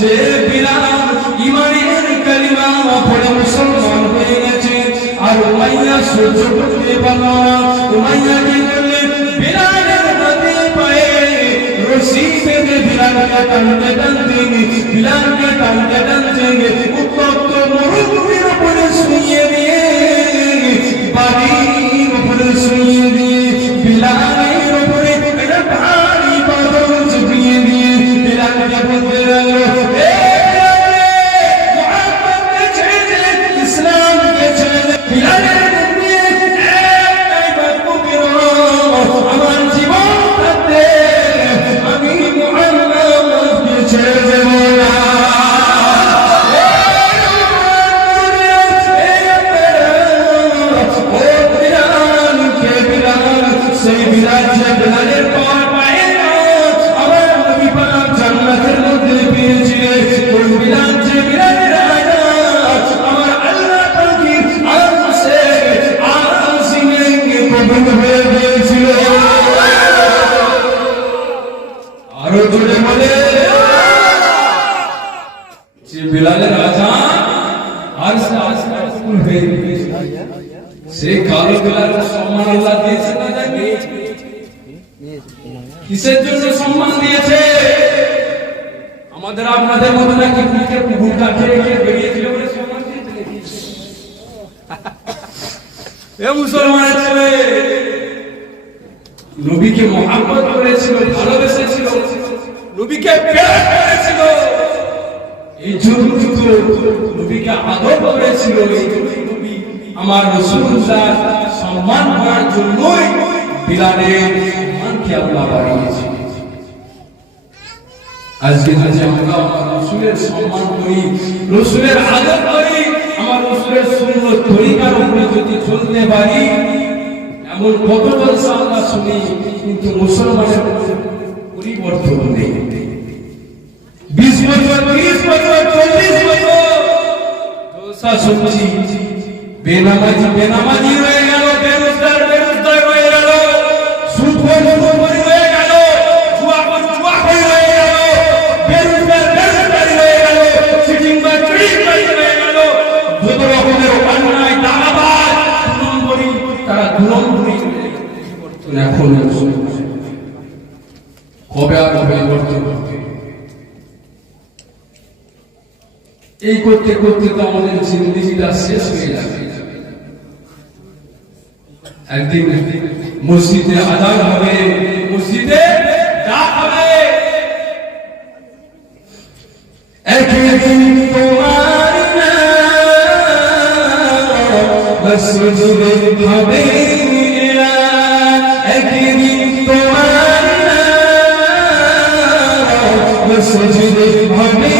যে বিলাল ঈমানের কালিমা পড়ে মুসলমান হয়ে গেছে আর উমাইয়া সহ্য করতে পারল না। উমাইয়া কি করলে বিলালের হাতে পায়ে রশি বেঁধে বিলালকে টানতে টানতে উত্তপ্ত মরুভূমির উপরে শুইয়ে দিয়ে বাড়ির উপরে শুইয়ে দিয়ে বিলালের উপরে একটা ভারী পাথর চাপিয়ে দিয়ে বিলালকে বলতে লাগলো, ইসলামকে ছেড়ে দে। বিলালের আমার জীবন থাকতে আমি মুহাম্মদকে ছেড়ে দেব না। সেই বিলাল যে বিলালের পর পায়ে আমার নবী পাক জান্নাতের মধ্যে পেয়েছিলেন, ওই বিলাল যে বিলালের আমার আল্লাহ পাকের আরশে আজিমে কবুল হয়ে গিয়েছিল। আরো জোরে বলে, যে বিলালের আযান আরশে আজিমে কবুল হয়ে গিয়েছিল, সেই কালো বিলালের সম্মান আল্লাহ দিয়েছে না জানি? কিসের জন্য সম্মান দিয়েছে? আমাদের আপনাদের মতো নাকি বুকে বুক কাটে রেখে বেরিয়েছিল বলে সম্মান দিয়েছে? এ মুসলমানের ছেলে নবীকে মহব্বত করেছিল, ভালোবেসেছিল, নবীকে প্রেম করেছিল, এই জন্য নবীকে আদর করেছিল। এই জন্য নবী আমার রাসূলুল্লাহ সম্মান করার জন্যই বিলালের সম্মানকে আল্লাহ বাড়িয়েছে। আজকে যদি আমরা আমার রাসূলের সম্মান করি, রাসূলের আদর করি, আমার রাসূলের সুন্নাত তরিকার উপরে যদি চলতে পারি, এমন কত জলসা আমরা শুনি, কিন্তু মুসলমানের পরিবর্তন নেই। 20 বছর 30 বছর 40 বছর জলসা শুনছি, বেনামাজি হয়ে গেল, বেরোজগার হয়ে গেল, সুদখোর হয়ে গেল, জুয়াখোর হয়ে গেল, বেরোজগার হয়ে গেল, চিটিংবাজ হয়ে গেল, যত রকমের অন্যায় দাগাবাজ তারা দুরন্তরি পরিবর্তন এখন কবে আর পরিবর্তন হবে? এই করতে করতে তো আমাদের জিন্দেগিটা শেষ হয়ে যাবে। একদিন মসজিদে আযান হবে, মসজিদে ডাক হবে, একদিন তোমার মসজিদে হবে, একদিন তোমার মসজিদে হবে,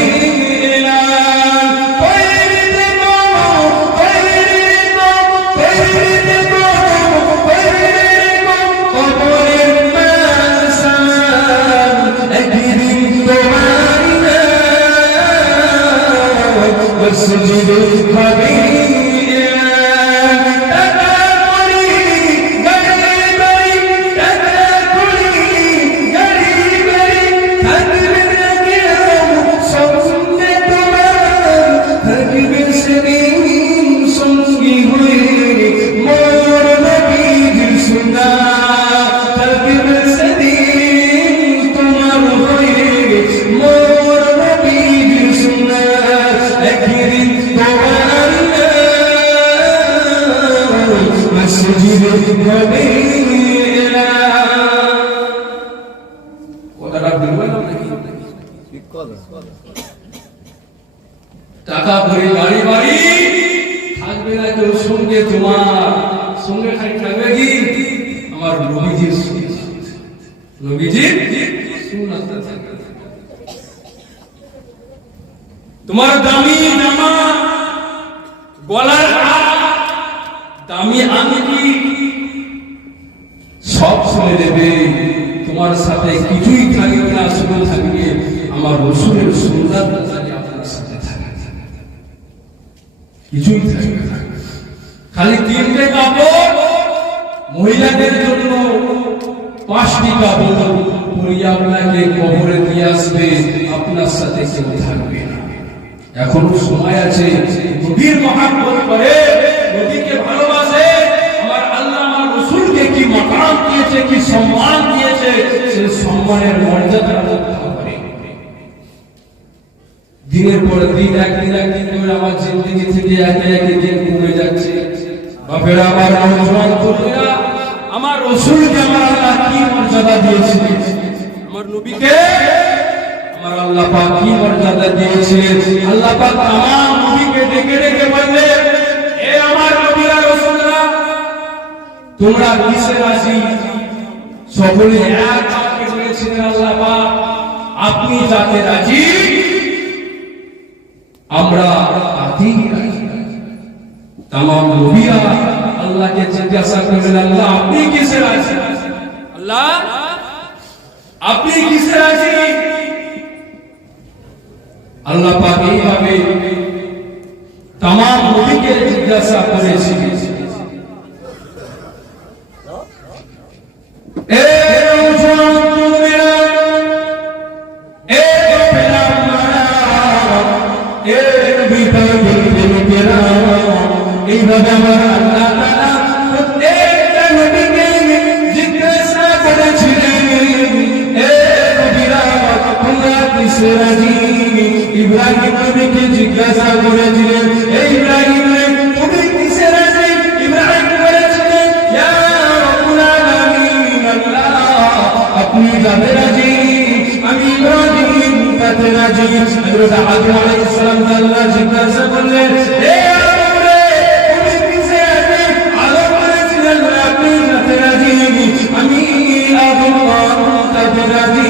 মসজিদে হবে, টাকা করি গাড়ি বাড়ি, টাকা করি গাড়ি বাড়ি, থাকবে না কেউ সঙ্গে তোমার, থাকবে সেদিন সঙ্গী হয়ে মোর নবীর সুন্নাত, থাকবে সেদিন তোমার হয়ে মোর নবীর সুন্নাত, একদিন তোমার মসজিদে হবে। কথাটা বললাম নাকি? টাকা ভরে গাড়ি বাড়ি, থাকবে না কেউ সঙ্গে তোমার, সঙ্গে খালি থাকবে কি আমার নবীজির সুন্নাত থাকবে। তোমার দামি জামা, গলার হার, দামি আংটি সব ছেড়ে দেবে, তোমার সাথে কিছুই থাকবে না, শুধু থাকবে আমার রাসূলের সুন্নাত আপনার সাথে থাকবে, কিছুই থাকবে না। খালি তিনটে কাপড় মহিলাদের জন্য 5টি কাপড় পরিয়ে আপনাকে কবরে দিয়ে আসবে, আপনার সাথে কেউ থাকবে না। এখনো সময় আছে, নবীর মহব্বত করে, নবীকে ভালোবাসে, আমার আল্লাহ আমার রাসূলকে কি মাকাম দিয়েছে, কি সম্মান দিয়েছে, সেই সম্মানের মর্যাদা রক্ষা করে। দিনের পর দিন একদিন করে আমার জিন্দগি থেকে একে একে দিন কমে যাচ্ছে। বাপেরা, আমার নওজোয়ান তরুণেরা, আমার রাসূলকে আমার আল্লাহ কি মর্যাদা দিয়েছে, আমার নবীকে আমার আল্লাহ পাক কি মর্যাদা দিয়েছে। আল্লাহ পাক तमाम নবীকে ডেকে ডেকে বললেন, এ আমার নবীরা রাসূলরা, তোমরা কিসে রাজি? সকলে এক বাক্যে বলেছিলেন, আল্লাহ পাক আপনি যাতে রাজি আমরা তাতেই রাজি। तमाम নবীরা আল্লাহকে জিজ্ঞাসা করলেন, আল্লাহ আপনি কিসে রাজি? আল্লাহ আপনি কিসে রাজি? আল্লাহ পাক এইভাবে तमाम নবীকে জিজ্ঞাসা করেছিলেন। এ নওজোয়ান তরুণেরা, এ পেলামারা, এ বিতর্কেরা, এইভাবে আমার আল্লাহ তাআলা প্রত্যেকটা নবীকে জিজ্ঞাসা করেছিলেন, এ নবীরা তোমরা কিসে রাজি? ইব্রাহিম নবীকে জিজ্ঞাসা করেছিলেন, এই ইব্রাহিম তুমি কিসে রাজি? ইব্রাহিম বলেছিলেন, ইয়া রাব্বুল আলামিন, আল্লাহ আপনি যাতে রাজি আমি ইব্রাহিম তাতে রাজি। হযরত আদম আলাইহিস সালাম আল্লাহ জিজ্ঞাসা করলেন, হে আদম রে তুমি কিসে রাজি? আদম বলেছিলেন, আপনি যাতে রাজি আমি আদম তাতে রাজি।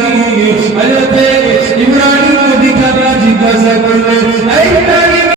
হযরত ইব্রাহিম নবী জিজ্ঞাসা করলেন,